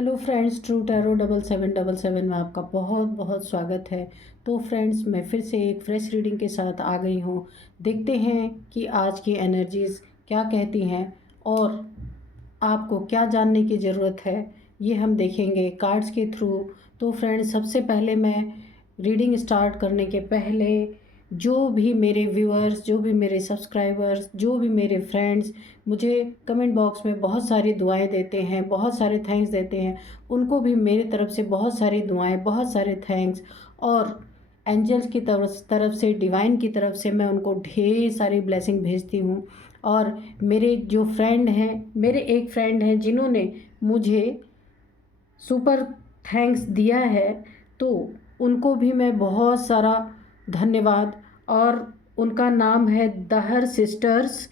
Hello friends, true tarot 7777 में आपका बहुत बहुत स्वागत है। तो फ्रेंड्स, मैं फिर से एक फ्रेश रीडिंग के साथ आ गई हूँ। देखते हैं कि आज की एनर्जीज़ क्या कहती हैं और आपको क्या जानने की ज़रूरत है, ये हम देखेंगे कार्ड्स के थ्रू। तो फ्रेंड्स, सबसे पहले मैं रीडिंग स्टार्ट करने के पहले जो भी मेरे व्यूअर्स, जो भी मेरे सब्सक्राइबर्स, जो भी मेरे फ्रेंड्स मुझे कमेंट बॉक्स में बहुत सारी दुआएं देते हैं, बहुत सारे थैंक्स देते हैं, उनको भी मेरी तरफ से बहुत सारी दुआएं, बहुत सारे थैंक्स। और एंजल्स की तरफ से, डिवाइन की तरफ से मैं उनको ढेर सारी ब्लेसिंग भेजती हूँ। और मेरे जो फ्रेंड हैं, मेरे एक फ्रेंड हैं जिन्होंने मुझे सुपर थैंक्स दिया है, तो उनको भी मैं बहुत सारा धन्यवाद। और उनका नाम है दहर सिस्टर्स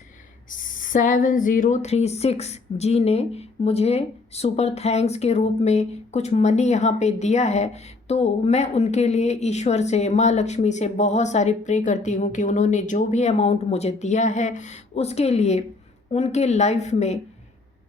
7036 जी ने मुझे सुपर थैंक्स के रूप में कुछ मनी यहाँ पे दिया है। तो मैं उनके लिए ईश्वर से, माँ लक्ष्मी से बहुत सारी प्रे करती हूँ कि उन्होंने जो भी अमाउंट मुझे दिया है उसके लिए उनके लाइफ में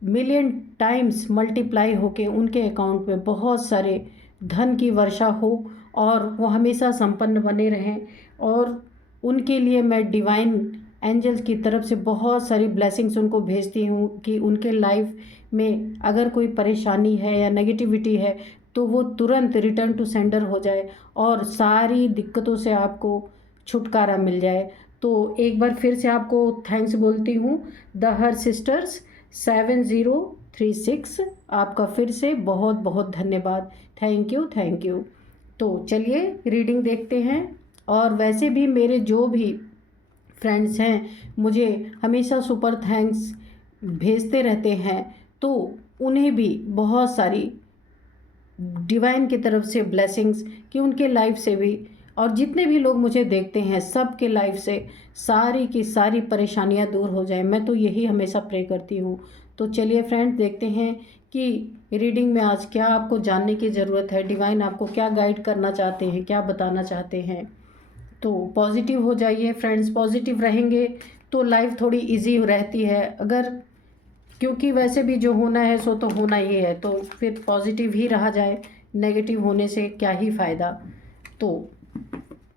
मिलियन टाइम्स मल्टीप्लाई होके उनके अकाउंट में बहुत सारे धन की वर्षा हो और वो हमेशा संपन्न बने रहें। और उनके लिए मैं डिवाइन एंजल्स की तरफ से बहुत सारी ब्लेसिंग्स उनको भेजती हूँ कि उनके लाइफ में अगर कोई परेशानी है या नेगेटिविटी है तो वो तुरंत रिटर्न टू सेंडर हो जाए और सारी दिक्कतों से आपको छुटकारा मिल जाए। तो एक बार फिर से आपको थैंक्स बोलती हूँ। द हर सिस्टर्स 7036, आपका फिर से बहुत बहुत धन्यवाद। Thank you, thank you. तो चलिए रीडिंग देखते हैं। और वैसे भी मेरे जो भी फ्रेंड्स हैं मुझे हमेशा सुपर थैंक्स भेजते रहते हैं, तो उन्हें भी बहुत सारी डिवाइन की तरफ से ब्लेसिंग्स कि उनके लाइफ से भी, और जितने भी लोग मुझे देखते हैं सब के लाइफ से सारी की सारी परेशानियां दूर हो जाए। मैं तो यही हमेशा प्रे करती हूँ। तो चलिए फ्रेंड्स, देखते हैं कि रीडिंग में आज क्या आपको जानने की ज़रूरत है, डिवाइन आपको क्या गाइड करना चाहते हैं, क्या बताना चाहते हैं। तो पॉजिटिव हो जाइए फ्रेंड्स, पॉजिटिव रहेंगे तो लाइफ थोड़ी इजी रहती है। अगर, क्योंकि वैसे भी जो होना है सो तो होना ही है, तो फिर पॉजिटिव ही रहा जाए, नेगेटिव होने से क्या ही फ़ायदा। तो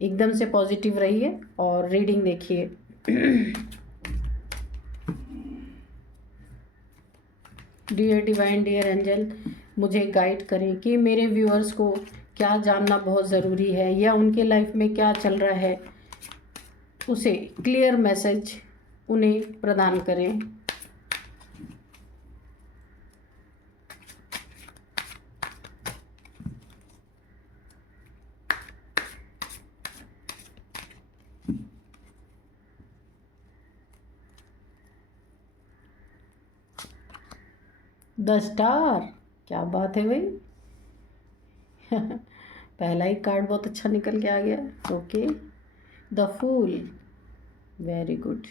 एकदम से पॉजिटिव रहिए और रीडिंग देखिए। डियर डिवाइन, डियर एंजल, मुझे गाइड करें कि मेरे व्यूअर्स को क्या जानना बहुत ज़रूरी है या उनके लाइफ में क्या चल रहा है, उसे क्लियर मैसेज उन्हें प्रदान करें। द स्टार, क्या बात है भाई। पहला ही कार्ड बहुत अच्छा निकल के आ गया। Okay, the fool, very good.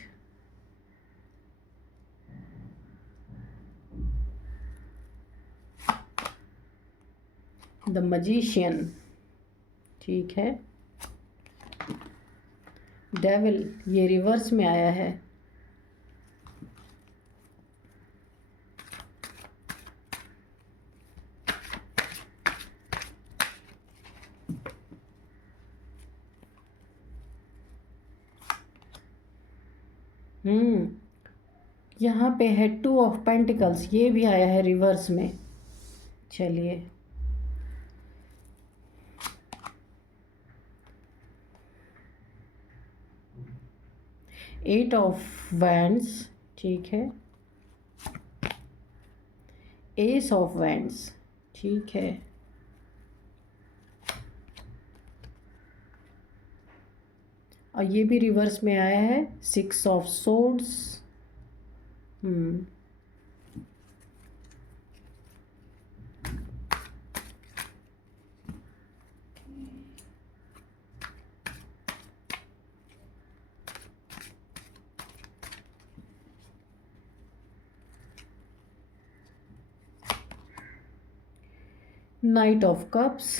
The magician, ठीक है। डेविल, ये रिवर्स में आया है। यहाँ पे है 2 ऑफ पेंटिकल्स, ये भी आया है रिवर्स में। चलिए, 8 ऑफ वैंड्स, ठीक है। एस ऑफ वैंड्स, ठीक है। और ये भी रिवर्स में आया है 6 of swords. Hmm 9 of cups.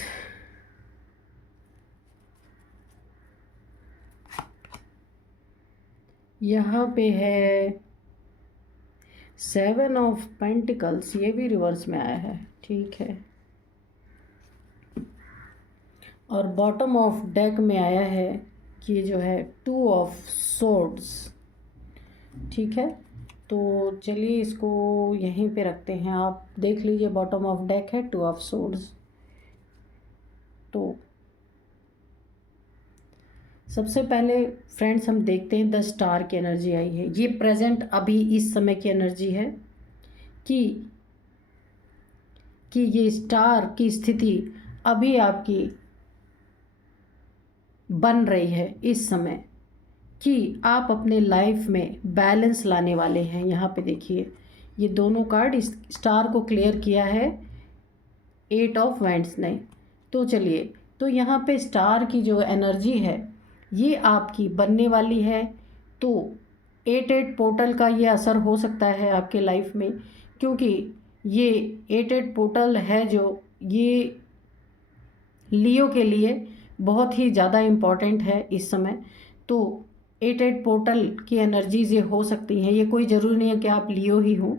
यहाँ पे है 7 ऑफ पेंटिकल्स, ये भी रिवर्स में आया है, ठीक है। और बॉटम ऑफ डेक में आया है कि जो है 2 ऑफ सोर्ड्स, ठीक है। तो चलिए इसको यहीं पे रखते हैं, आप देख लीजिए बॉटम ऑफ डेक है 2 ऑफ सोर्ड्स। तो सबसे पहले फ्रेंड्स हम देखते हैं 10 स्टार की एनर्जी आई है। ये प्रेजेंट अभी इस समय की एनर्जी है कि ये स्टार की स्थिति अभी आपकी बन रही है इस समय, कि आप अपने लाइफ में बैलेंस लाने वाले हैं। यहाँ पे देखिए ये दोनों कार्ड इस स्टार को क्लियर किया है 8 ऑफ वैंड्स ने। तो चलिए, तो यहाँ पे स्टार की जो एनर्जी है ये आपकी बनने वाली है। तो 8-8 पोर्टल का ये असर हो सकता है आपके लाइफ में, क्योंकि ये 8-8 पोर्टल है जो ये लियो के लिए बहुत ही ज़्यादा इम्पॉर्टेंट है इस समय। तो 8-8 पोर्टल की एनर्जीज ये हो सकती हैं, ये कोई ज़रूरी नहीं है कि आप लियो ही हो।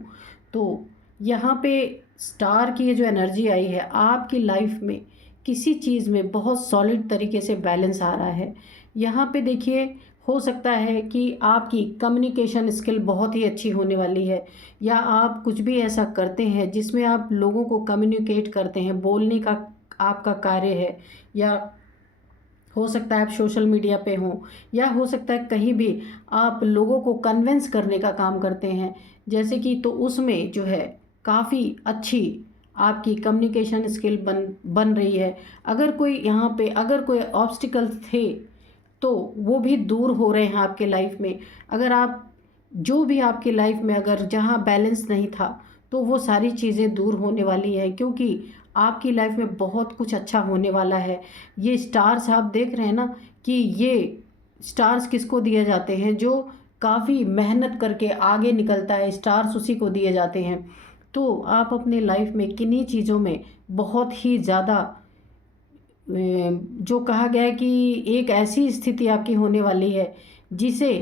तो यहाँ पे स्टार की ये जो एनर्जी आई है, आपकी लाइफ में किसी चीज़ में बहुत सॉलिड तरीके से बैलेंस आ रहा है। यहाँ पे देखिए हो सकता है कि आपकी कम्युनिकेशन स्किल बहुत ही अच्छी होने वाली है, या आप कुछ भी ऐसा करते हैं जिसमें आप लोगों को कम्युनिकेट करते हैं, बोलने का आपका कार्य है, या हो सकता है आप सोशल मीडिया पे हों, या हो सकता है कहीं भी आप लोगों को कन्विंस करने का काम करते हैं जैसे कि, तो उसमें जो है काफ़ी अच्छी आपकी कम्युनिकेशन स्किल बन रही है। अगर कोई यहाँ पे अगर कोई ऑब्स्टिकल्स थे तो वो भी दूर हो रहे हैं आपके लाइफ में। अगर आप जो भी आपकी लाइफ में अगर जहाँ बैलेंस नहीं था तो वो सारी चीज़ें दूर होने वाली है, क्योंकि आपकी लाइफ में बहुत कुछ अच्छा होने वाला है। ये स्टार्स आप देख रहे हैं ना, कि ये स्टार्स किसको दिए जाते हैं, जो काफ़ी मेहनत करके आगे निकलता है, स्टार्स उसी को दिए जाते हैं। तो आप अपने लाइफ में किन्हीं चीज़ों में बहुत ही ज़्यादा जो कहा गया है कि एक ऐसी स्थिति आपकी होने वाली है जिसे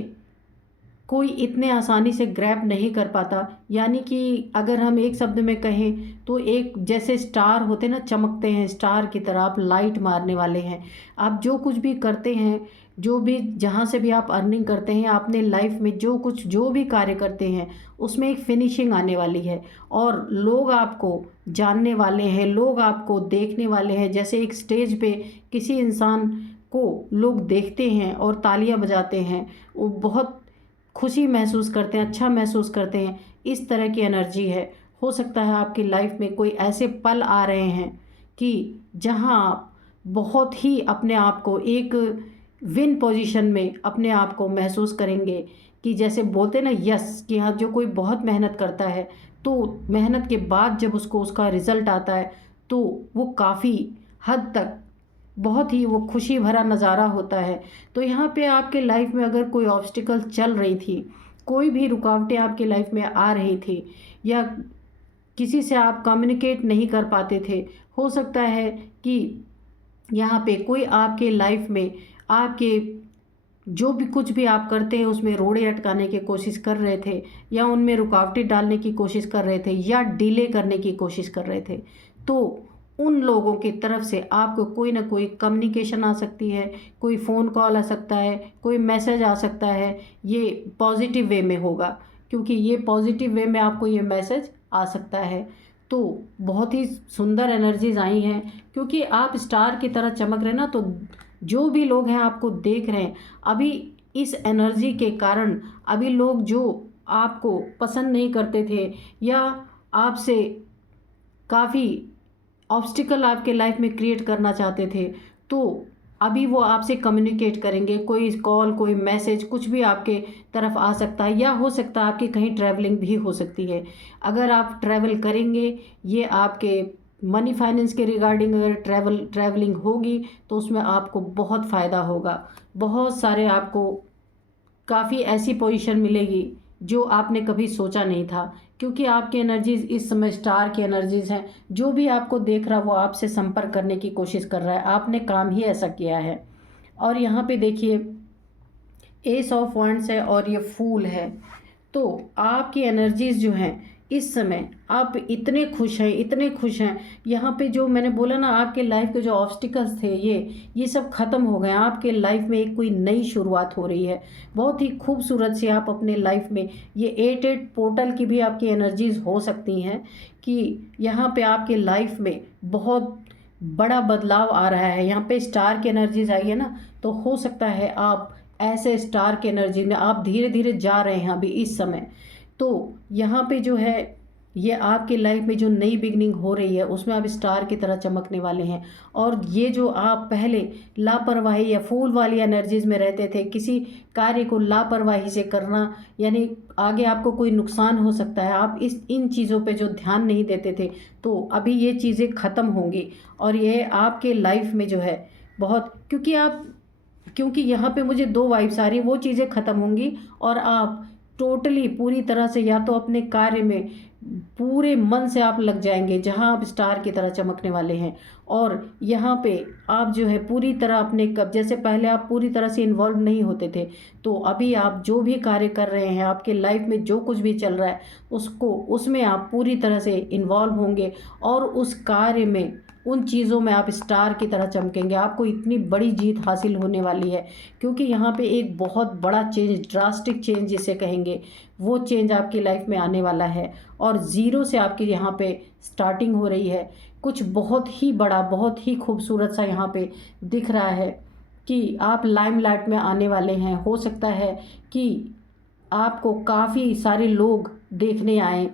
कोई इतने आसानी से ग्रैब नहीं कर पाता। यानी कि अगर हम एक शब्द में कहें तो एक जैसे स्टार होते ना, चमकते हैं स्टार की तरह, आप लाइट मारने वाले हैं। आप जो कुछ भी करते हैं, जो भी जहाँ से भी आप अर्निंग करते हैं, आपने लाइफ में जो भी कार्य करते हैं उसमें एक फिनिशिंग आने वाली है, और लोग आपको जानने वाले हैं, लोग आपको देखने वाले हैं। जैसे एक स्टेज पे किसी इंसान को लोग देखते हैं और तालियां बजाते हैं, वो बहुत खुशी महसूस करते हैं, अच्छा महसूस करते हैं, इस तरह की एनर्जी है। हो सकता है आपकी लाइफ में कोई ऐसे पल आ रहे हैं कि जहां आप बहुत ही अपने आप को एक विन पोजीशन में अपने आप को महसूस करेंगे, कि जैसे बोलते ना यस, कि हाँ जो कोई बहुत मेहनत करता है तो मेहनत के बाद जब उसको उसका रिज़ल्ट आता है तो वो काफ़ी हद तक बहुत ही वो खुशी भरा नज़ारा होता है। तो यहाँ पे आपके लाइफ में अगर कोई ऑब्स्टिकल चल रही थी, कोई भी रुकावटें आपकी लाइफ में आ रही थी, या किसी से आप कम्युनिकेट नहीं कर पाते थे, हो सकता है कि यहाँ पे कोई आपके लाइफ में आपके जो भी कुछ भी आप करते हैं उसमें रोड़े अटकाने की कोशिश कर रहे थे, या उनमें रुकावटें डालने की कोशिश कर रहे थे, या डिले करने की कोशिश कर रहे थे। तो उन लोगों की तरफ से आपको कोई ना कोई कम्युनिकेशन आ सकती है, कोई फ़ोन कॉल आ सकता है, कोई मैसेज आ सकता है। ये पॉजिटिव वे में होगा, क्योंकि ये पॉजिटिव वे में आपको ये मैसेज आ सकता है। तो बहुत ही सुंदर एनर्जीज आई हैं, क्योंकि आप स्टार की तरह चमक रहे ना, तो जो भी लोग हैं आपको देख रहे हैं अभी इस एनर्जी के कारण। अभी लोग जो आपको पसंद नहीं करते थे, या आपसे काफ़ी ऑब्स्टिकल आपके लाइफ में क्रिएट करना चाहते थे, तो अभी वो आपसे कम्युनिकेट करेंगे। कोई कॉल, कोई मैसेज, कुछ भी आपके तरफ आ सकता है, या हो सकता है आपकी कहीं ट्रैवलिंग भी हो सकती है। अगर आप ट्रैवल करेंगे, ये आपके मनी फाइनेंस के रिगार्डिंग अगर ट्रैवलिंग होगी तो उसमें आपको बहुत फ़ायदा होगा। बहुत सारे आपको काफ़ी ऐसी पोजीशन मिलेगी जो आपने कभी सोचा नहीं था, क्योंकि आपकी एनर्जीज इस समय स्टार की एनर्जीज हैं। जो भी आपको देख रहा वो आपसे संपर्क करने की कोशिश कर रहा है, आपने काम ही ऐसा किया है। और यहाँ पे देखिए एस ऑफ वंड्स है और ये फूल है। तो आपकी एनर्जीज़ जो हैं इस समय आप इतने खुश हैं, इतने खुश हैं। यहाँ पे जो मैंने बोला ना, आपके लाइफ के जो ऑब्स्टिकल्स थे ये सब ख़त्म हो गए। आपके लाइफ में एक कोई नई शुरुआत हो रही है, बहुत ही खूबसूरत सी। आप अपने लाइफ में ये 8 पोर्टल की भी आपकी एनर्जीज़ हो सकती हैं कि यहाँ पे आपके लाइफ में बहुत बड़ा बदलाव आ रहा है। यहाँ पे स्टार की एनर्जीज आई है ना, तो हो सकता है आप ऐसे स्टार की एनर्जी में आप धीरे धीरे जा रहे हैं अभी इस समय। तो यहाँ पे जो है ये आपकी लाइफ में जो नई बिगनिंग हो रही है उसमें आप स्टार की तरह चमकने वाले हैं। और ये जो आप पहले लापरवाही या फूल वाली एनर्जीज में रहते थे, किसी कार्य को लापरवाही से करना, यानी आगे आपको कोई नुकसान हो सकता है, आप इन चीज़ों पे जो ध्यान नहीं देते थे, तो अभी ये चीज़ें ख़त्म होंगी। और ये आपके लाइफ में जो है बहुत, क्योंकि यहाँ पे मुझे 2 वाइब्स आ रही है, वो चीज़ें ख़त्म होंगी और आप टोटली पूरी तरह से या तो अपने कार्य में पूरे मन से आप लग जाएंगे जहां आप स्टार की तरह चमकने वाले हैं। और यहाँ पे आप जो है पूरी तरह अपने जैसे पहले आप पूरी तरह से इन्वॉल्व नहीं होते थे, तो अभी आप जो भी कार्य कर रहे हैं, आपके लाइफ में जो कुछ भी चल रहा है उसमें आप पूरी तरह से इन्वॉल्व होंगे और उस कार्य में, उन चीज़ों में आप स्टार की तरह चमकेंगे। आपको इतनी बड़ी जीत हासिल होने वाली है, क्योंकि यहाँ पे एक बहुत बड़ा चेंज, ड्रास्टिक चेंज जिसे कहेंगे, वो चेंज आपकी लाइफ में आने वाला है। और ज़ीरो से आपकी यहाँ पे स्टार्टिंग हो रही है। कुछ बहुत ही बड़ा, बहुत ही खूबसूरत सा यहाँ पे दिख रहा है कि आप लाइमलाइट में आने वाले हैं। हो सकता है कि आपको काफ़ी सारे लोग देखने आए,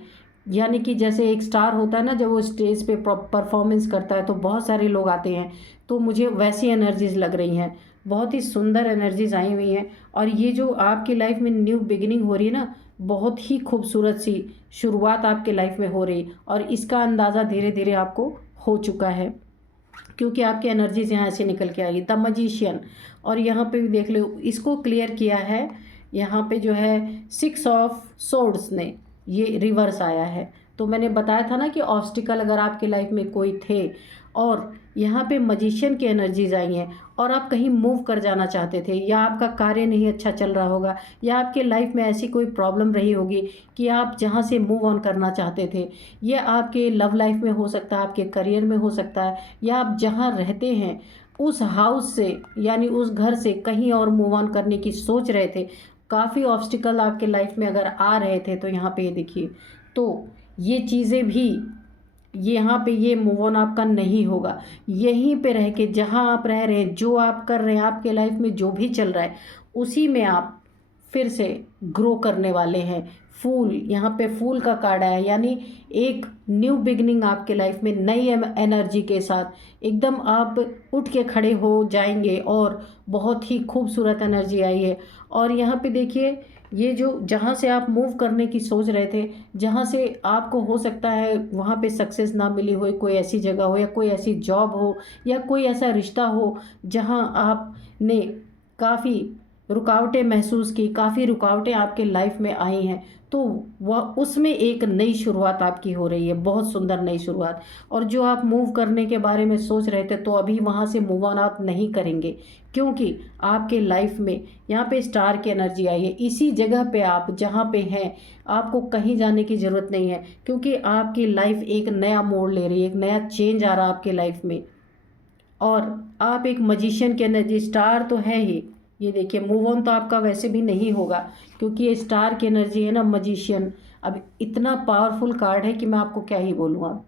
यानी कि जैसे एक स्टार होता है ना, जब वो स्टेज पे परफॉर्मेंस करता है तो बहुत सारे लोग आते हैं, तो मुझे वैसी एनर्जीज लग रही हैं। बहुत ही सुंदर एनर्जीज आई हुई हैं। और ये जो आपकी लाइफ में न्यू बिगिनिंग हो रही है ना, बहुत ही खूबसूरत सी शुरुआत आपके लाइफ में हो रही, और इसका अंदाज़ा धीरे धीरे आपको हो चुका है, क्योंकि आपकी एनर्जीज यहाँ से निकल के आएगी। द मजिशियन, और यहाँ पे भी देख लो, इसको क्लियर किया है। यहाँ पे जो है 6 ऑफ सोर्ड्स ने ये रिवर्स आया है। तो मैंने बताया था ना कि ऑब्स्टिकल अगर आपके लाइफ में कोई थे, और यहाँ पे मजिशियन की एनर्जीज आई हैं, और आप कहीं मूव कर जाना चाहते थे, या आपका कार्य नहीं अच्छा चल रहा होगा, या आपके लाइफ में ऐसी कोई प्रॉब्लम रही होगी कि आप जहाँ से मूव ऑन करना चाहते थे। ये आपके लव लाइफ में हो सकता है, आपके करियर में हो सकता है, या आप जहाँ रहते हैं उस हाउस से, यानी उस घर से कहीं और मूव ऑन करने की सोच रहे थे। काफ़ी ऑब्स्टिकल आपके लाइफ में अगर आ रहे थे, तो यहाँ पे ये देखिए, तो ये चीज़ें भी, यहाँ पे ये मूव ऑन आपका नहीं होगा। यहीं पे रह के जहाँ आप रह रहे हैं, जो आप कर रहे हैं, आपके लाइफ में जो भी चल रहा है, उसी में आप फिर से ग्रो करने वाले हैं। फूल, यहाँ पे फूल का कार्ड आया, यानी एक न्यू बिगनिंग आपके लाइफ में नई एनर्जी के साथ एकदम आप उठ के खड़े हो जाएंगे, और बहुत ही खूबसूरत एनर्जी आई है। और यहाँ पे देखिए, ये जो जहाँ से आप मूव करने की सोच रहे थे, जहाँ से आपको हो सकता है वहाँ पे सक्सेस ना मिली हो, कोई ऐसी जगह हो, या कोई ऐसी जॉब हो, या कोई ऐसा रिश्ता हो जहाँ आपने काफ़ी रुकावटें महसूस की, काफ़ी रुकावटें आपके लाइफ में आई हैं, तो वह उसमें एक नई शुरुआत आपकी हो रही है, बहुत सुंदर नई शुरुआत। और जो आप मूव करने के बारे में सोच रहे थे, तो अभी वहाँ से मूव ऑन आप नहीं करेंगे, क्योंकि आपके लाइफ में यहाँ पे स्टार की एनर्जी आई है। इसी जगह पे आप जहाँ पे हैं, आपको कहीं जाने की ज़रूरत नहीं है, क्योंकि आपकी लाइफ एक नया मोड़ ले रही है, एक नया चेंज आ रहा है आपके लाइफ में। और आप एक मजिशियन की एनर्जी, स्टार तो है ही, ये देखिए, मूव ऑन तो आपका वैसे भी नहीं होगा, क्योंकि ये स्टार की एनर्जी है ना, मजिशियन। अब इतना पावरफुल कार्ड है कि मैं आपको क्या ही बोलूँ। अब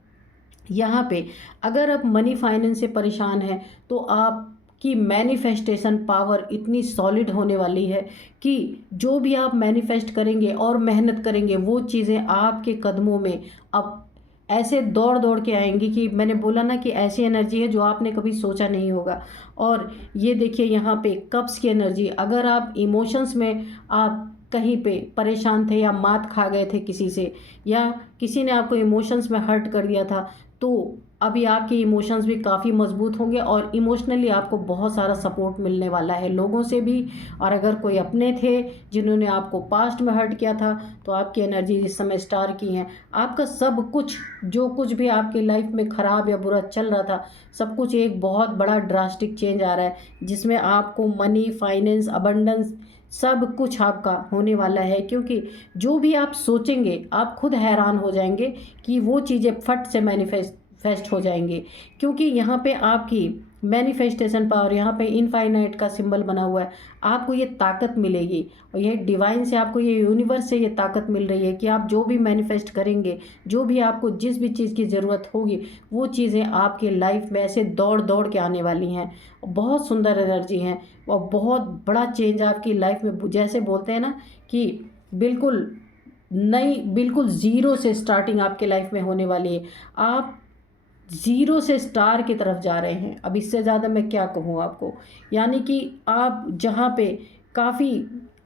यहाँ पे अगर आप मनी फाइनेंस से परेशान हैं, तो आपकी मैनिफेस्टेशन पावर इतनी सॉलिड होने वाली है कि जो भी आप मैनिफेस्ट करेंगे और मेहनत करेंगे, वो चीज़ें आपके कदमों में अब ऐसे दौड़ दौड़ के आएंगी कि मैंने बोला ना कि ऐसी एनर्जी है जो आपने कभी सोचा नहीं होगा। और ये देखिए, यहाँ पे कप्स की एनर्जी, अगर आप इमोशंस में आप कहीं पे परेशान थे, या मात खा गए थे किसी से, या किसी ने आपको इमोशंस में हर्ट कर दिया था, तो अभी आपके इमोशंस भी काफ़ी मजबूत होंगे, और इमोशनली आपको बहुत सारा सपोर्ट मिलने वाला है लोगों से भी। और अगर कोई अपने थे जिन्होंने आपको पास्ट में हर्ट किया था, तो आपकी एनर्जी इस समय स्टार की हैं। आपका सब कुछ, जो कुछ भी आपकी लाइफ में ख़राब या बुरा चल रहा था, सब कुछ एक बहुत बड़ा ड्रास्टिक चेंज आ रहा है, जिसमें आपको मनी, फाइनेंस, अबंडेंस सब कुछ आपका होने वाला है, क्योंकि जो भी आप सोचेंगे आप खुद हैरान हो जाएंगे कि वो चीज़ें फट से मैनिफेस्ट हो जाएंगे। क्योंकि यहाँ पे आपकी मैनिफेस्टेशन पावर, यहाँ पे इनफाइनाइट का सिंबल बना हुआ है, आपको ये ताकत मिलेगी। और ये डिवाइन से आपको, ये यूनिवर्स से ये ताकत मिल रही है कि आप जो भी मैनिफेस्ट करेंगे, जो भी आपको जिस भी चीज़ की ज़रूरत होगी, वो चीज़ें आपके लाइफ में ऐसे दौड़ दौड़ के आने वाली हैं। बहुत सुंदर एनर्जी हैं और बहुत बड़ा चेंज आपकी लाइफ में, जैसे बोलते हैं ना कि बिल्कुल नई, बिल्कुल ज़ीरो से स्टार्टिंग आपके लाइफ में होने वाली है। आप ज़ीरो से स्टार की तरफ जा रहे हैं। अब इससे ज़्यादा मैं क्या कहूँ आपको। यानी कि आप जहाँ पे काफ़ी,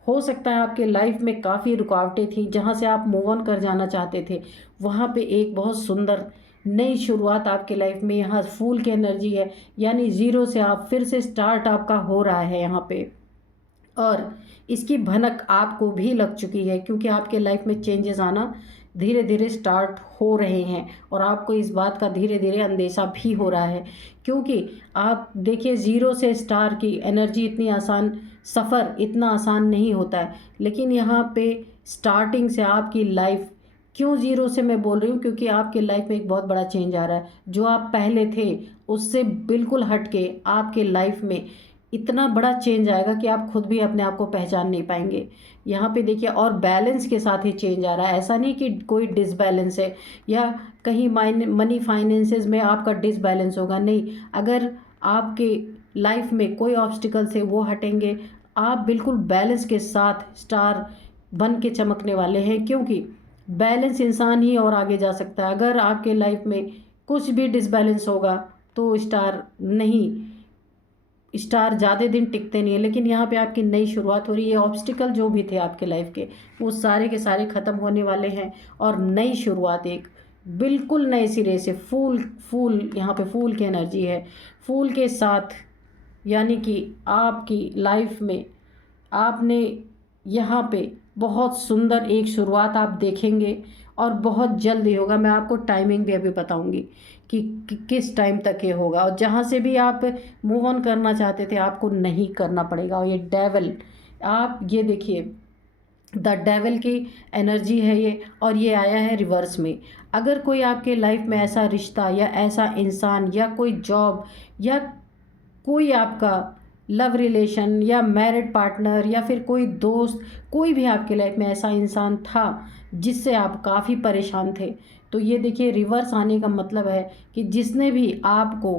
हो सकता है आपके लाइफ में काफ़ी रुकावटें थी, जहाँ से आप मूव ऑन कर जाना चाहते थे, वहाँ पे एक बहुत सुंदर नई शुरुआत आपके लाइफ में, यहाँ फूल की एनर्जी है। यानी ज़ीरो से आप फिर से स्टार्ट आपका हो रहा है यहाँ पे। और इसकी भनक आपको भी लग चुकी है, क्योंकि आपके लाइफ में चेंजेस आना धीरे धीरे स्टार्ट हो रहे हैं और आपको इस बात का धीरे धीरे अंदेशा भी हो रहा है। क्योंकि आप देखिए, ज़ीरो से स्टार की एनर्जी इतनी आसान, सफ़र इतना आसान नहीं होता है। लेकिन यहाँ पे स्टार्टिंग से आपकी लाइफ, क्यों ज़ीरो से मैं बोल रही हूँ, क्योंकि आपके लाइफ में एक बहुत बड़ा चेंज आ रहा है। जो आप पहले थे उससे बिल्कुल हट के आपके लाइफ में इतना बड़ा चेंज आएगा कि आप खुद भी अपने आप को पहचान नहीं पाएंगे। यहाँ पे देखिए, और बैलेंस के साथ ही चेंज आ रहा है। ऐसा नहीं कि कोई डिसबैलेंस है या कहीं मनी फाइनेंसेस में आपका डिसबैलेंस होगा, नहीं। अगर आपके लाइफ में कोई ऑब्स्टिकल्स है वो हटेंगे, आप बिल्कुल बैलेंस के साथ स्टार बन के चमकने वाले हैं। क्योंकि बैलेंस इंसान ही और आगे जा सकता है। अगर आपके लाइफ में कुछ भी डिसबैलेंस होगा तो स्टार नहीं, स्टार ज़्यादा दिन टिकते नहीं है। लेकिन यहाँ पे आपकी नई शुरुआत हो रही है। ऑब्स्टिकल जो भी थे आपके लाइफ के, वो सारे के सारे ख़त्म होने वाले हैं और नई शुरुआत, एक बिल्कुल नए सिरे से फूल यहाँ पे फूल की एनर्जी है। फूल के साथ, यानी कि आपकी लाइफ में आपने यहाँ पे बहुत सुंदर एक शुरुआत आप देखेंगे और बहुत जल्द ही होगा। मैं आपको टाइमिंग भी अभी बताऊंगी कि किस टाइम तक ये होगा। और जहाँ से भी आप मूव ऑन करना चाहते थे, आपको नहीं करना पड़ेगा। और ये डेविल, आप ये देखिए, द डेविल की एनर्जी है ये, और ये आया है रिवर्स में। अगर कोई आपके लाइफ में ऐसा रिश्ता या ऐसा इंसान या कोई जॉब या कोई आपका लव रिलेशन या मैरिड पार्टनर या फिर कोई दोस्त, कोई भी आपके लाइफ में ऐसा इंसान था जिससे आप काफ़ी परेशान थे, तो ये देखिए, रिवर्स आने का मतलब है कि जिसने भी आपको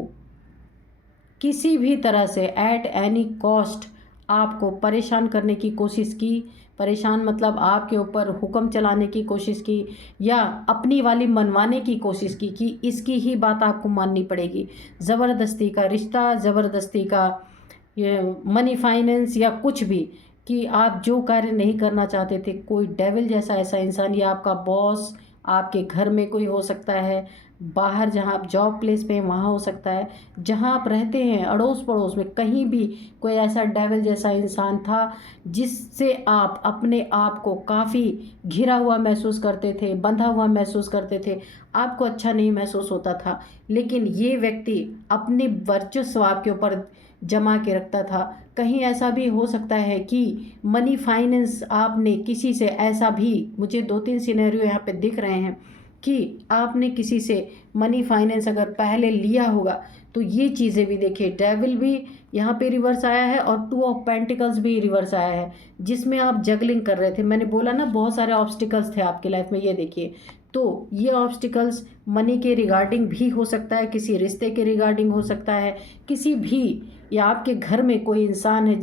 किसी भी तरह से एट एनी कॉस्ट आपको परेशान करने की कोशिश की, परेशान मतलब आपके ऊपर हुक्म चलाने की कोशिश की या अपनी वाली मनवाने की कोशिश की कि इसकी ही बात आपको माननी पड़ेगी, ज़बरदस्ती का रिश्ता, ज़बरदस्ती का ये मनी फाइनेंस या कुछ भी, कि आप जो कार्य नहीं करना चाहते थे, कोई डेविल जैसा ऐसा इंसान, या आपका बॉस, आपके घर में कोई हो सकता है, बाहर जहाँ आप जॉब प्लेस पे हैं वहाँ हो सकता है, जहाँ आप रहते हैं अड़ोस पड़ोस में कहीं भी कोई ऐसा डेविल जैसा इंसान था जिससे आप अपने आप को काफ़ी घिरा हुआ महसूस करते थे, बंधा हुआ महसूस करते थे, आपको अच्छा नहीं महसूस होता था। लेकिन ये व्यक्ति अपने वर्चस्व आपके ऊपर जमा के रखता था। कहीं ऐसा भी हो सकता है कि मनी फाइनेंस आपने किसी से, ऐसा भी मुझे 2-3 सिनेरियो यहाँ पे दिख रहे हैं कि आपने किसी से मनी फाइनेंस अगर पहले लिया होगा, तो ये चीज़ें भी देखिए, डेविल भी यहाँ पे रिवर्स आया है और 2 ऑफ पेंटिकल्स भी रिवर्स आया है, जिसमें आप जगलिंग कर रहे थे। मैंने बोला ना, बहुत सारे ऑब्स्टिकल्स थे आपकी लाइफ में। ये देखिए, तो ये ऑब्स्टिकल्स मनी के रिगार्डिंग भी हो सकता है, किसी रिश्ते के रिगार्डिंग हो सकता है, किसी भी, या आपके घर में कोई इंसान है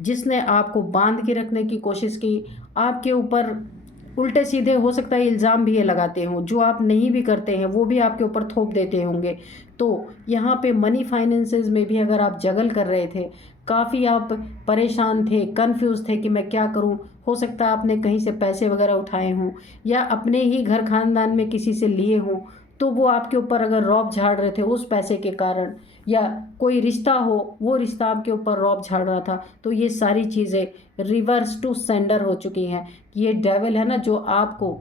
जिसने आपको बांध के रखने की कोशिश की, आपके ऊपर उल्टे सीधे हो सकता है इल्ज़ाम भी ये लगाते हों, जो आप नहीं भी करते हैं वो भी आपके ऊपर थोप देते होंगे। तो यहाँ पे मनी फाइनेंसेस में भी अगर आप जगल कर रहे थे, काफ़ी आप परेशान थे, कंफ्यूज थे कि मैं क्या करूँ, हो सकता है आपने कहीं से पैसे वगैरह उठाए हों या अपने ही घर खानदान में किसी से लिए हों, तो वो आपके ऊपर अगर रौब झाड़ रहे थे उस पैसे के कारण, या कोई रिश्ता हो, वो रिश्ता आपके ऊपर रौब झाड़ रहा था, तो ये सारी चीज़ें रिवर्स टू सेंडर हो चुकी हैं। ये डेविल है ना, जो आपको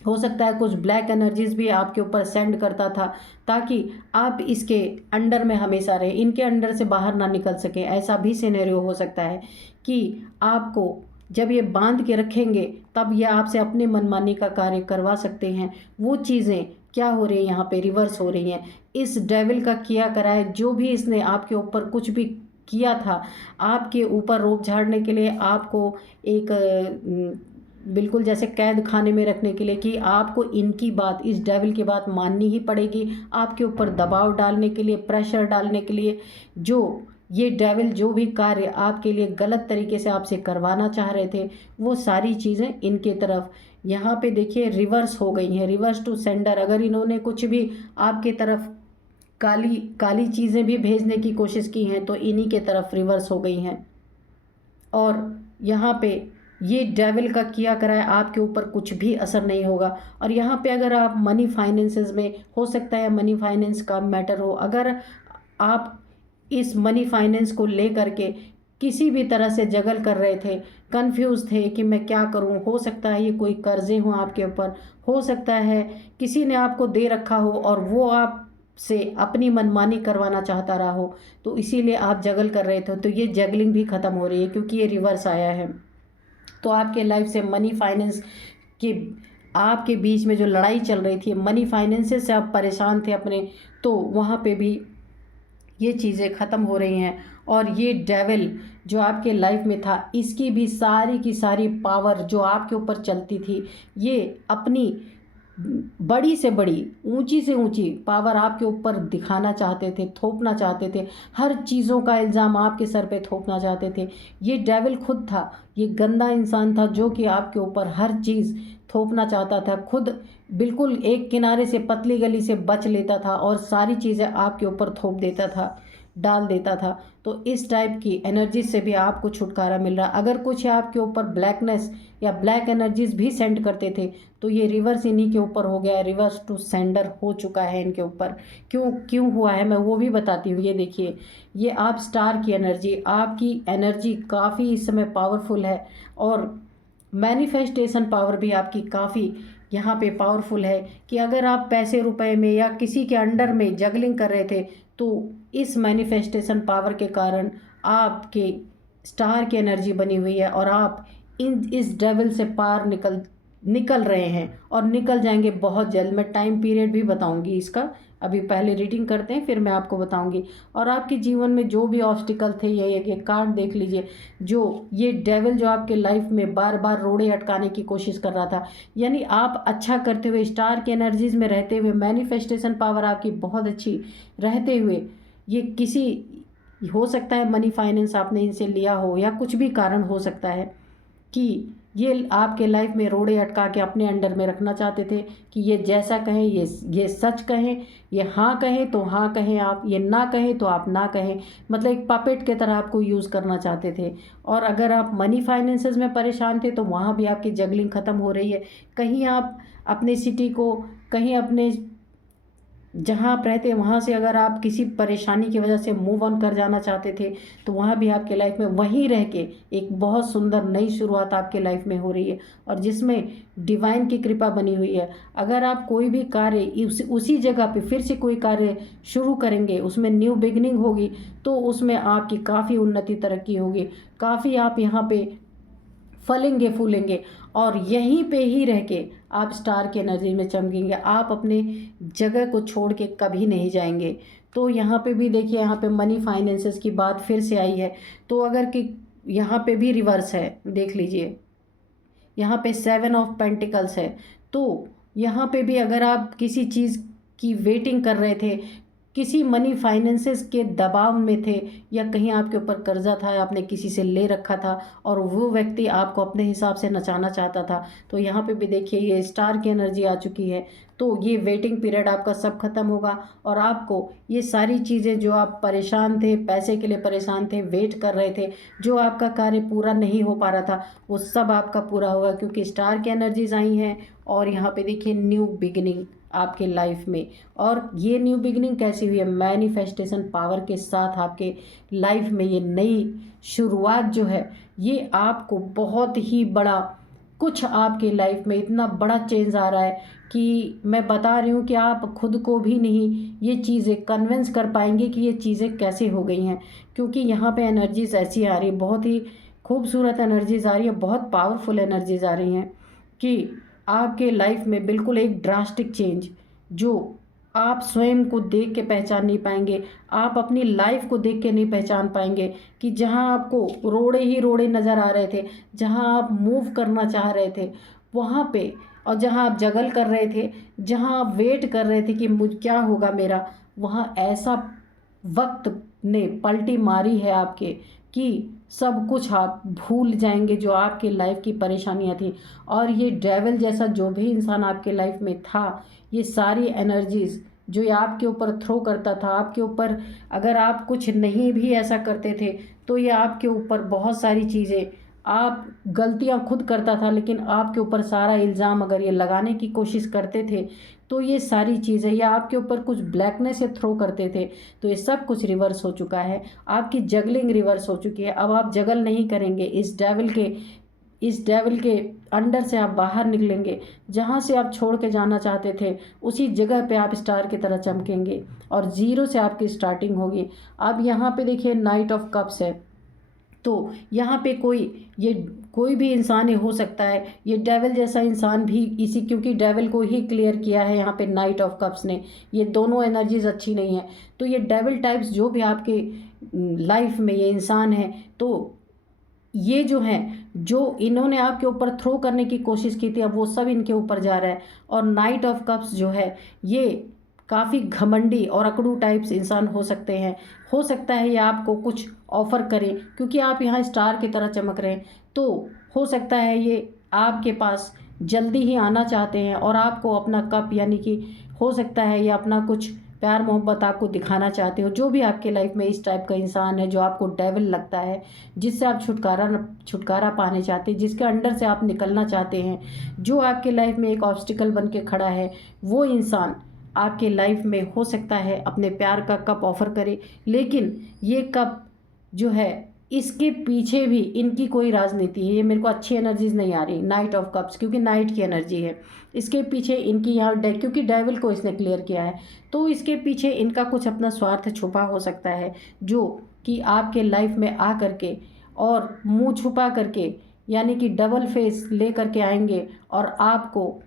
हो सकता है कुछ ब्लैक एनर्जीज भी आपके ऊपर सेंड करता था, ताकि आप इसके अंडर में हमेशा रहे, इनके अंडर से बाहर ना निकल सके। ऐसा भी सिनेरियो हो सकता है कि आपको जब ये बांध के रखेंगे तब ये आपसे अपनी मनमानी का कार्य करवा सकते हैं। वो चीज़ें क्या हो रही हैं, यहाँ पे रिवर्स हो रही हैं। इस डेविल का किया कराए जो भी इसने आपके ऊपर कुछ भी किया था, आपके ऊपर रोब झाड़ने के लिए, आपको एक बिल्कुल जैसे कैद खाने में रखने के लिए, कि आपको इनकी बात, इस डेविल की बात माननी ही पड़ेगी, आपके ऊपर दबाव डालने के लिए, प्रेशर डालने के लिए। जो ये डेविल जो भी कार्य आपके लिए गलत तरीके से आपसे करवाना चाह रहे थे, वो सारी चीज़ें इनके तरफ यहाँ पे देखिए रिवर्स हो गई हैं, रिवर्स टू सेंडर। अगर इन्होंने कुछ भी आपके तरफ काली काली चीज़ें भी भेजने की कोशिश की हैं, तो इन्हीं के तरफ रिवर्स हो गई हैं। और यहाँ पे ये डेविल का किया कराए आपके ऊपर कुछ भी असर नहीं होगा। और यहाँ पे अगर आप मनी फाइनेंसेस में, हो सकता है मनी फाइनेंस का मैटर हो, अगर आप इस मनी फाइनेंस को ले करके किसी भी तरह से जगल कर रहे थे, कंफ्यूज थे कि मैं क्या करूं, हो सकता है ये कोई कर्जे हों आपके ऊपर, हो सकता है किसी ने आपको दे रखा हो और वो आप से अपनी मनमानी करवाना चाहता रहा हो, तो इसीलिए आप जगल कर रहे थे। तो ये जगलिंग भी ख़त्म हो रही है, क्योंकि ये रिवर्स आया है। तो आपके लाइफ से मनी फाइनेंस के आपके बीच में जो लड़ाई चल रही थी, मनी फाइनेंसेस से आप परेशान थे अपने, तो वहाँ पे भी ये चीज़ें ख़त्म हो रही हैं। और ये डेविल जो आपके लाइफ में था, इसकी भी सारी की सारी पावर जो आपके ऊपर चलती थी, ये अपनी बड़ी से बड़ी, ऊंची से ऊंची पावर आपके ऊपर दिखाना चाहते थे, थोपना चाहते थे, हर चीज़ों का इल्ज़ाम आपके सर पे थोपना चाहते थे। ये डेविल खुद था, ये गंदा इंसान था जो कि आपके ऊपर हर चीज़ थोपना चाहता था। खुद बिल्कुल एक किनारे से, पतली गली से बच लेता था और सारी चीज़ें आपके ऊपर थोप देता था, डाल देता था। तो इस टाइप की एनर्जी से भी आपको छुटकारा मिल रहा। अगर कुछ आपके ऊपर ब्लैकनेस या ब्लैक एनर्जीज भी सेंड करते थे, तो ये रिवर्स इन्हीं के ऊपर हो गया है, रिवर्स टू सेंडर हो चुका है इनके ऊपर। क्यों क्यों हुआ है मैं वो भी बताती हूँ। ये देखिए, ये आप स्टार की एनर्जी, आपकी एनर्जी काफ़ी इस समय पावरफुल है, और मैनिफेस्टेशन पावर भी आपकी काफ़ी यहाँ पे पावरफुल है। कि अगर आप पैसे रुपए में या किसी के अंडर में जगलिंग कर रहे थे, तो इस मैनिफेस्टेशन पावर के कारण आपके स्टार की एनर्जी बनी हुई है, और आप इस डेविल से पार निकल रहे हैं, और निकल जाएंगे बहुत जल्द। मैं टाइम पीरियड भी बताऊंगी इसका, अभी पहले रीडिंग करते हैं, फिर मैं आपको बताऊंगी। और आपके जीवन में जो भी ऑब्स्टिकल थे, ये कार्ड देख लीजिए, जो ये डेविल जो आपके लाइफ में बार बार रोड़े अटकाने की कोशिश कर रहा था, यानी आप अच्छा करते हुए, स्टार की एनर्जीज में रहते हुए, मैनिफेस्टेशन पावर आपकी बहुत अच्छी रहते हुए, ये किसी, हो सकता है मनी फाइनेंस आपने इनसे लिया हो, या कुछ भी कारण हो सकता है कि ये आपके लाइफ में रोड़े अटका के अपने अंडर में रखना चाहते थे, कि ये जैसा कहें, ये सच कहें, ये हाँ कहें तो हाँ कहें आप, ये ना कहें तो आप ना कहें। मतलब एक पपेट की तरह आपको यूज़ करना चाहते थे। और अगर आप मनी फाइनेंसेस में परेशान थे, तो वहाँ भी आपकी जगलिंग ख़त्म हो रही है। कहीं आप अपने सिटी को, कहीं अपने जहाँ आप रहते हैं वहाँ से अगर आप किसी परेशानी की वजह से मूव ऑन कर जाना चाहते थे, तो वहाँ भी आपके लाइफ में वहीं रह के एक बहुत सुंदर नई शुरुआत आपके लाइफ में हो रही है, और जिसमें डिवाइन की कृपा बनी हुई है। अगर आप कोई भी कार्य उसी जगह पे फिर से कोई कार्य शुरू करेंगे, उसमें न्यू बिगनिंग होगी, तो उसमें आपकी काफ़ी उन्नति तरक्की होगी, काफ़ी आप यहाँ पे फलेंगे फूलेंगे, और यहीं पे ही रह के आप स्टार की एनर्जी में चमकेंगे। आप अपने जगह को छोड़ के कभी नहीं जाएंगे। तो यहाँ पे भी देखिए, यहाँ पे मनी फाइनेंसेस की बात फिर से आई है। तो अगर कि यहाँ पे भी रिवर्स है, देख लीजिए, यहाँ पे 7 ऑफ पेंटिकल्स है। तो यहाँ पे भी अगर आप किसी चीज़ की वेटिंग कर रहे थे, किसी मनी फाइनेंसेस के दबाव में थे, या कहीं आपके ऊपर कर्जा था, आपने किसी से ले रखा था और वो व्यक्ति आपको अपने हिसाब से नचाना चाहता था, तो यहाँ पे भी देखिए ये स्टार की एनर्जी आ चुकी है। तो ये वेटिंग पीरियड आपका सब खत्म होगा, और आपको ये सारी चीज़ें, जो आप परेशान थे, पैसे के लिए परेशान थे, वेट कर रहे थे, जो आपका कार्य पूरा नहीं हो पा रहा था, वो सब आपका पूरा होगा, क्योंकि स्टार की एनर्जीज आई हैं। और यहाँ पे देखिए न्यू बिगिनिंग आपके लाइफ में। और ये न्यू बिगिनिंग कैसी हुई है? मैनिफेस्टेशन पावर के साथ आपके लाइफ में ये नई शुरुआत जो है, ये आपको बहुत ही बड़ा कुछ आपके लाइफ में इतना बड़ा चेंज आ रहा है कि मैं बता रही हूँ कि आप खुद को भी नहीं ये चीज़ें कन्विंस कर पाएंगे कि ये चीज़ें कैसे हो गई हैं। क्योंकि यहाँ पे एनर्जीज ऐसी आ रही है, बहुत ही खूबसूरत एनर्जीज आ रही है, बहुत पावरफुल एनर्जीज आ रही हैं कि आपके लाइफ में बिल्कुल एक ड्रास्टिक चेंज जो आप स्वयं को देख के पहचान नहीं पाएंगे, आप अपनी लाइफ को देख के नहीं पहचान पाएंगे कि जहां आपको रोड़े ही रोड़े नज़र आ रहे थे, जहां आप मूव करना चाह रहे थे वहां पे, और जहां आप जगल कर रहे थे, जहां आप वेट कर रहे थे कि मुझ क्या होगा मेरा, वहां ऐसा वक्त ने पलटी मारी है आपके कि सब कुछ आप भूल जाएंगे जो आपके लाइफ की परेशानियां थी। और ये डेविल जैसा जो भी इंसान आपके लाइफ में था, ये सारी एनर्जीज जो ये आपके ऊपर थ्रो करता था, आपके ऊपर अगर आप कुछ नहीं भी ऐसा करते थे तो ये आपके ऊपर बहुत सारी चीज़ें, आप गलतियां खुद करता था लेकिन आपके ऊपर सारा इल्ज़ाम अगर ये लगाने की कोशिश करते थे तो ये सारी चीज़ें, या आपके ऊपर कुछ ब्लैकनेस से थ्रो करते थे, तो ये सब कुछ रिवर्स हो चुका है। आपकी जगलिंग रिवर्स हो चुकी है। अब आप जगल नहीं करेंगे, इस डेविल के अंडर से आप बाहर निकलेंगे। जहाँ से आप छोड़ के जाना चाहते थे उसी जगह पे आप स्टार की तरह चमकेंगे और ज़ीरो से आपकी स्टार्टिंग होगी। अब यहाँ पे देखिए नाइट ऑफ कप्स है, तो यहाँ पे कोई भी इंसान ही हो सकता है, ये डेविल जैसा इंसान भी इसी, क्योंकि डेविल को ही क्लियर किया है यहाँ पे नाइट ऑफ कप्स ने, ये दोनों एनर्जीज अच्छी नहीं है। तो ये डेविल टाइप्स जो भी आपके लाइफ में ये इंसान है, तो ये जो है, जो इन्होंने आपके ऊपर थ्रो करने की कोशिश की थी, अब वो सब इनके ऊपर जा रहा है। और नाइट ऑफ कप्स जो है ये काफ़ी घमंडी और अकड़ू टाइप्स इंसान हो सकते हैं। हो सकता है ये आपको कुछ ऑफ़र करें क्योंकि आप यहाँ स्टार की तरह चमक रहे हैं, तो हो सकता है ये आपके पास जल्दी ही आना चाहते हैं और आपको अपना कप, यानी कि हो सकता है ये अपना कुछ प्यार मोहब्बत आपको दिखाना चाहते हो। जो भी आपके लाइफ में इस टाइप का इंसान है जो आपको डेविल लगता है, जिससे आप छुटकारा पाने चाहते हैं, जिसके अंडर से आप निकलना चाहते हैं, जो आपके लाइफ में एक ऑब्स्टिकल बन के खड़ा है, वो इंसान आपके लाइफ में हो सकता है अपने प्यार का कप ऑफ़र करे। लेकिन ये कप जो है, इसके पीछे भी इनकी कोई राजनीति है। ये मेरे को अच्छी एनर्जीज नहीं आ रही नाइट ऑफ कप्स, क्योंकि नाइट की एनर्जी है। इसके पीछे इनकी यहाँ क्योंकि डेविल को इसने क्लियर किया है, तो इसके पीछे इनका कुछ अपना स्वार्थ छुपा हो सकता है, जो कि आपके लाइफ में आ करके और मुंह छुपा करके, यानी कि डबल फेस ले करके आएंगे और आपको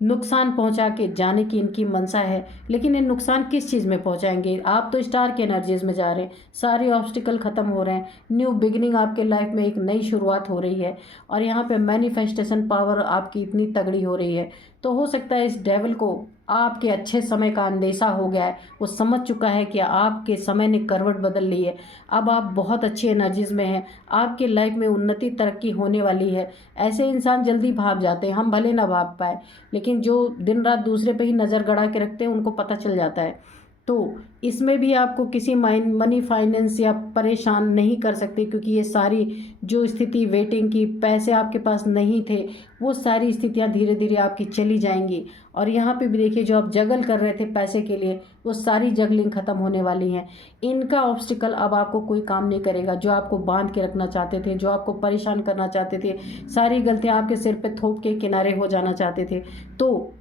नुकसान पहुंचा के जाने की इनकी मंशा है। लेकिन ये नुकसान किस चीज़ में पहुंचाएंगे? आप तो स्टार के एनर्जीज में जा रहे हैं, सारे ऑब्स्टिकल ख़त्म हो रहे हैं, न्यू बिगिनिंग आपके लाइफ में एक नई शुरुआत हो रही है और यहाँ पे मैनिफेस्टेशन पावर आपकी इतनी तगड़ी हो रही है। तो हो सकता है इस डेविल को आपके अच्छे समय का अंदेशा हो गया है, वो समझ चुका है कि आपके समय ने करवट बदल ली है। अब आप बहुत अच्छी एनर्जीज में हैं, आपके लाइफ में उन्नति तरक्की होने वाली है। ऐसे इंसान जल्दी भाग जाते हैं, हम भले ना भाग पाए, लेकिन जो दिन रात दूसरे पे ही नज़र गड़ा के रखते हैं उनको पता चल जाता है। तो इसमें भी आपको किसी मनी फाइनेंस या परेशान नहीं कर सकते, क्योंकि ये सारी जो स्थिति वेटिंग की, पैसे आपके पास नहीं थे, वो सारी स्थितियां धीरे धीरे आपकी चली जाएंगी। और यहाँ पे भी देखिए, जो आप जगल कर रहे थे पैसे के लिए, वो सारी जगलिंग ख़त्म होने वाली हैं। इनका ऑब्स्टिकल अब आपको कोई काम नहीं करेगा। जो आपको बांध के रखना चाहते थे, जो आपको परेशान करना चाहते थे, सारी गलतियाँ आपके सिर पर थोप के किनारे हो जाना चाहते थे, तो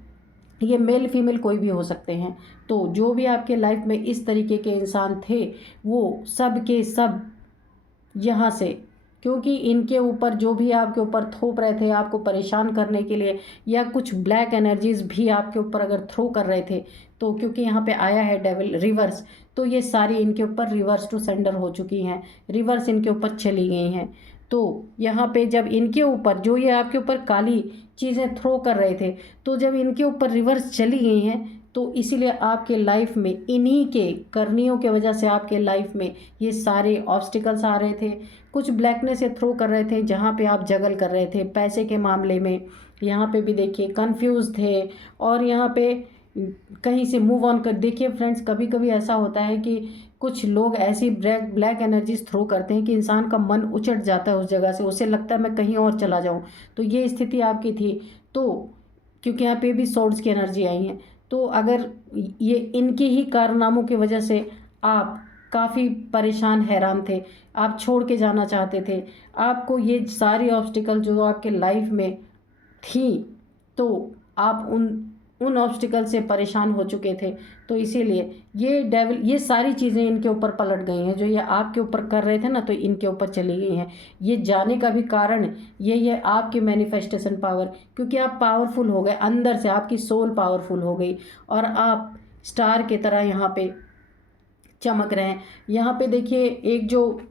ये मेल फीमेल कोई भी हो सकते हैं। तो जो भी आपके लाइफ में इस तरीके के इंसान थे, वो सब के सब यहाँ से, क्योंकि इनके ऊपर जो भी आपके ऊपर थोप रहे थे आपको परेशान करने के लिए, या कुछ ब्लैक एनर्जीज भी आपके ऊपर अगर थ्रो कर रहे थे, तो क्योंकि यहाँ पे आया है डेविल रिवर्स, तो ये सारी इनके ऊपर रिवर्स टू सेंडर हो चुकी हैं, रिवर्स इनके ऊपर चली गई हैं। तो यहाँ पे जब इनके ऊपर, जो ये आपके ऊपर काली चीज़ें थ्रो कर रहे थे, तो जब इनके ऊपर रिवर्स चली गई हैं, तो इसीलिए आपके लाइफ में इन्हीं के करनियों के वजह से आपके लाइफ में ये सारे ऑब्स्टिकल्स आ रहे थे। कुछ ब्लैकनेस से थ्रो कर रहे थे, जहाँ पे आप जगल कर रहे थे पैसे के मामले में। यहाँ पे भी देखिए कंफ्यूज थे, और यहाँ पे कहीं से मूव ऑन कर। देखिए फ्रेंड्स, कभी कभी ऐसा होता है कि कुछ लोग ऐसी ब्लैक एनर्जीज थ्रो करते हैं कि इंसान का मन उचट जाता है उस जगह से, उसे लगता है मैं कहीं और चला जाऊं। तो ये स्थिति आपकी थी। तो क्योंकि यहाँ पे भी सॉर्ड्स की एनर्जी आई है, तो अगर ये इनके ही कारनामों की वजह से आप काफ़ी परेशान हैरान थे, आप छोड़ के जाना चाहते थे, आपको ये सारी ऑब्स्टिकल जो आपके लाइफ में थी तो आप उन ऑब्स्टिकल से परेशान हो चुके थे। तो इसीलिए ये डेविल, ये सारी चीज़ें इनके ऊपर पलट गई हैं, जो ये आपके ऊपर कर रहे थे ना, तो इनके ऊपर चली गई हैं। ये जाने का भी कारण यही है, आपकी मैनिफेस्टेशन पावर, क्योंकि आप पावरफुल हो गए अंदर से, आपकी सोल पावरफुल हो गई और आप स्टार की तरह यहाँ पे चमक रहे हैं। यहाँ पे देखिए, एक जो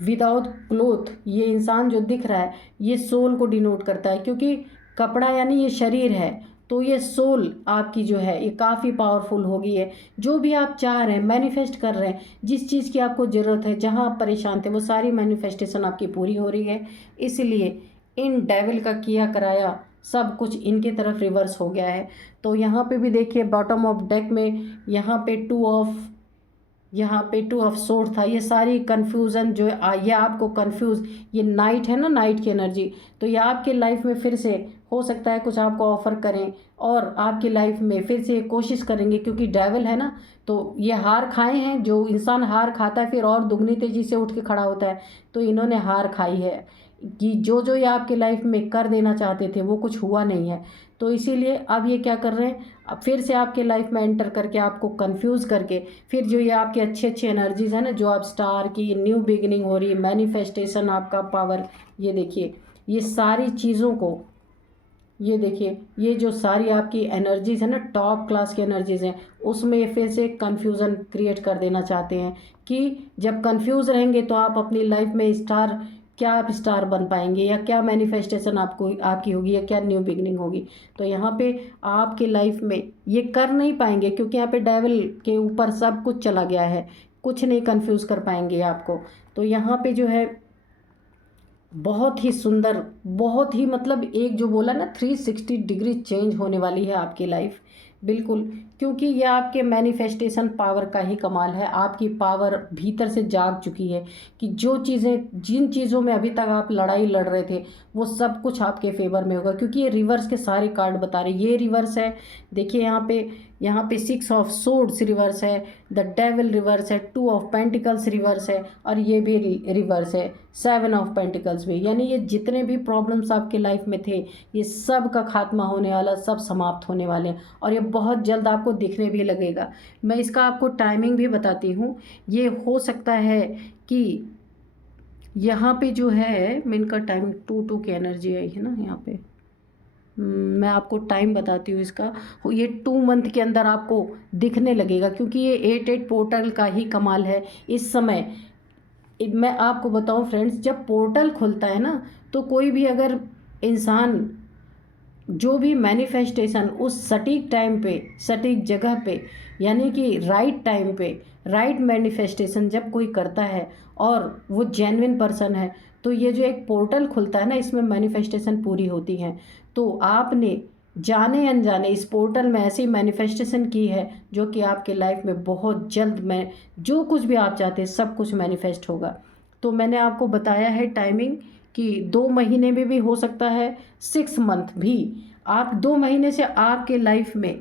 विदाउट क्लोथ ये इंसान जो दिख रहा है, ये सोल को डिनोट करता है, क्योंकि कपड़ा यानी ये शरीर है, तो ये सोल आपकी जो है ये काफ़ी पावरफुल हो गई है। जो भी आप चाह रहे हैं, मैनिफेस्ट कर रहे हैं, जिस चीज़ की आपको ज़रूरत है, जहाँ आप परेशान थे, वो सारी मैनिफेस्टेशन आपकी पूरी हो रही है। इसलिए इन डेविल का किया कराया सब कुछ इनकी तरफ रिवर्स हो गया है। तो यहाँ पे भी देखिए, बॉटम ऑफ डेक में यहाँ पे टू ऑफ सोर्ड था। ये सारी कन्फ्यूज़न जो ये आपको कन्फ्यूज़, ये नाइट है ना, नाइट की एनर्जी, तो ये आपके लाइफ में फिर से हो सकता है कुछ आपको ऑफ़र करें और आपकी लाइफ में फिर से कोशिश करेंगे, क्योंकि डेविल है ना, तो ये हार खाए हैं। जो इंसान हार खाता है फिर और दुगनी तेज़ी से उठ के खड़ा होता है, तो इन्होंने हार खाई है कि जो ये आपकी लाइफ में कर देना चाहते थे वो कुछ हुआ नहीं है। तो इसीलिए अब ये क्या कर रहे हैं, अब फिर से आपके लाइफ में एंटर करके आपको कंफ्यूज करके, फिर जो ये आपकी अच्छी अच्छी एनर्जीज है ना, जो आप स्टार की न्यू बिगिनिंग हो रही है, मैनिफेस्टेशन, आपका पावर, ये देखिए, ये सारी चीज़ों को, ये देखिए, ये जो सारी आपकी एनर्जीज है ना, टॉप क्लास की एनर्जीज हैं, उसमें ये फिर से कन्फ्यूज़न क्रिएट कर देना चाहते हैं कि जब कंफ्यूज रहेंगे तो आप अपनी लाइफ में स्टार, क्या आप स्टार बन पाएंगे, या क्या मैनिफेस्टेशन आपको आपकी होगी, या क्या न्यू बिगनिंग होगी। तो यहाँ पे आपके लाइफ में ये कर नहीं पाएंगे, क्योंकि यहाँ पे डेविल के ऊपर सब कुछ चला गया है, कुछ नहीं कंफ्यूज कर पाएंगे आपको। तो यहाँ पे जो है बहुत ही सुंदर, बहुत ही मतलब एक जो बोला ना 360 डिग्री चेंज होने वाली है आपकी लाइफ, बिल्कुल, क्योंकि ये आपके मैनिफेस्टेशन पावर का ही कमाल है। आपकी पावर भीतर से जाग चुकी है कि जो चीज़ें, जिन चीज़ों में अभी तक आप लड़ाई लड़ रहे थे, वो सब कुछ आपके फेवर में होगा, क्योंकि ये रिवर्स के सारे कार्ड बता रहे। ये रिवर्स है, देखिए यहाँ पे 6 ऑफ सोर्ड्स रिवर्स है, द डेविल रिवर्स है, 2 ऑफ पेंटिकल्स रिवर्स है, और ये भी रिवर्स है, 7 ऑफ पेंटिकल्स भी। यानी ये जितने भी प्रॉब्लम्स आपके लाइफ में थे, ये सब का खात्मा होने वाला, सब समाप्त होने वाले हैं, और ये बहुत जल्द आपको दिखने भी लगेगा। मैं इसका आपको टाइमिंग भी बताती हूँ। ये हो सकता है कि यहाँ पे जो है, मैं इनका टाइम 2 की एनर्जी आई है ना यहाँ पे, मैं आपको टाइम बताती हूँ इसका। ये 2 मंथ के अंदर आपको दिखने लगेगा, क्योंकि ये 8 पोर्टल का ही कमाल है इस समय। मैं आपको बताऊँ फ्रेंड्स, जब पोर्टल खुलता है ना, तो कोई भी अगर इंसान जो भी मैनिफेस्टेशन उस सटीक टाइम पे, सटीक जगह पे, यानी कि राइट टाइम पे राइट मैनिफेस्टेशन जब कोई करता है और वो जेन्युइन पर्सन है, तो ये जो एक पोर्टल खुलता है ना, इसमें मैनिफेस्टेशन पूरी होती है। तो आपने जाने अनजाने इस पोर्टल में ऐसी मैनिफेस्टेशन की है, जो कि आपके लाइफ में बहुत जल्द में जो कुछ भी आप चाहते हैं सब कुछ मैनिफेस्ट होगा। तो मैंने आपको बताया है टाइमिंग कि 2 महीने में भी हो सकता है, 6 मंथ भी। आप 2 महीने से आपके लाइफ में,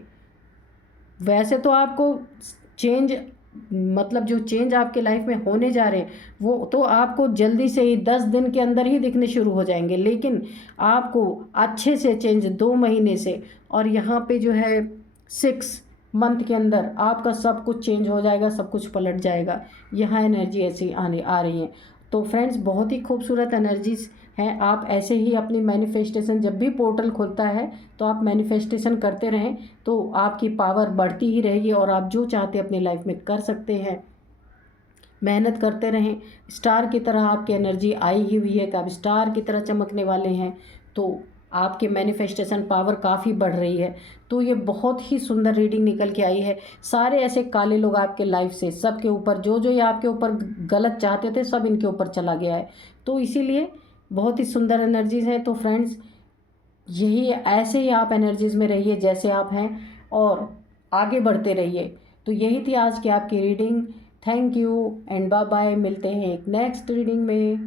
वैसे तो आपको चेंज, मतलब जो चेंज आपके लाइफ में होने जा रहे हैं वो तो आपको जल्दी से ही 10 दिन के अंदर ही दिखने शुरू हो जाएंगे, लेकिन आपको अच्छे से चेंज 2 महीने से, और यहाँ पे जो है 6 मंथ के अंदर आपका सब कुछ चेंज हो जाएगा, सब कुछ पलट जाएगा। यहाँ एनर्जी ऐसी आने आ रही है। तो फ्रेंड्स, बहुत ही खूबसूरत एनर्जीज हैं। आप ऐसे ही अपनी मैनिफेस्टेशन, जब भी पोर्टल खुलता है तो आप मैनिफेस्टेशन करते रहें, तो आपकी पावर बढ़ती ही रहेगी और आप जो चाहते हैं अपनी लाइफ में कर सकते हैं। मेहनत करते रहें, स्टार की तरह आपकी एनर्जी आई ही हुई है कि आप स्टार की तरह चमकने वाले हैं, तो आपके मैनिफेस्टेशन पावर काफ़ी बढ़ रही है। तो ये बहुत ही सुंदर रीडिंग निकल के आई है। सारे ऐसे काले लोग आपके लाइफ से, सबके ऊपर जो जो ये आपके ऊपर गलत चाहते थे, सब इनके ऊपर चला गया है। तो इसीलिए बहुत ही सुंदर एनर्जीज़ हैं। तो फ्रेंड्स, यही ऐसे ही आप एनर्जीज़ में रहिए जैसे आप हैं, और आगे बढ़ते रहिए। तो यही थी आज की आपकी reading. Thank you and bye bye. मिलते हैं एक नेक्स्ट रीडिंग में।